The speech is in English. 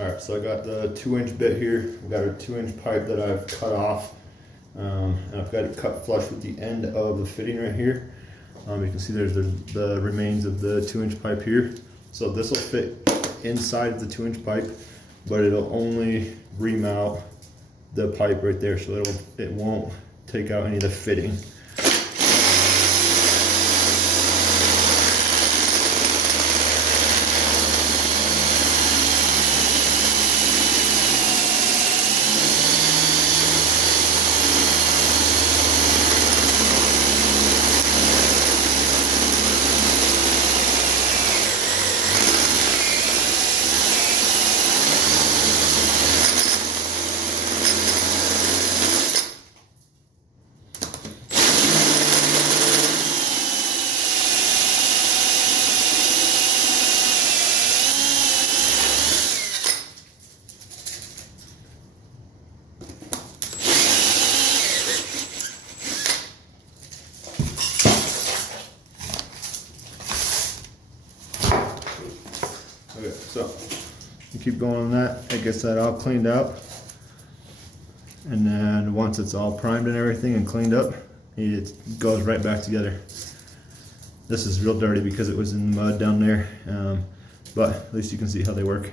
Alright, so I got the 2-inch bit here. I've got a 2-inch pipe that I've cut off. And I've got it cut flush with the end of the fitting right here. You can see there's the remains of the 2-inch pipe here. So this will fit inside the 2-inch pipe, but it'll only remount the pipe right there, so it won't take out any of the fitting. Okay, so you keep going on that, it gets that all cleaned up, and then once it's all primed and everything and cleaned up, it goes right back together. This is real dirty because it was in the mud down there, but at least you can see how they work.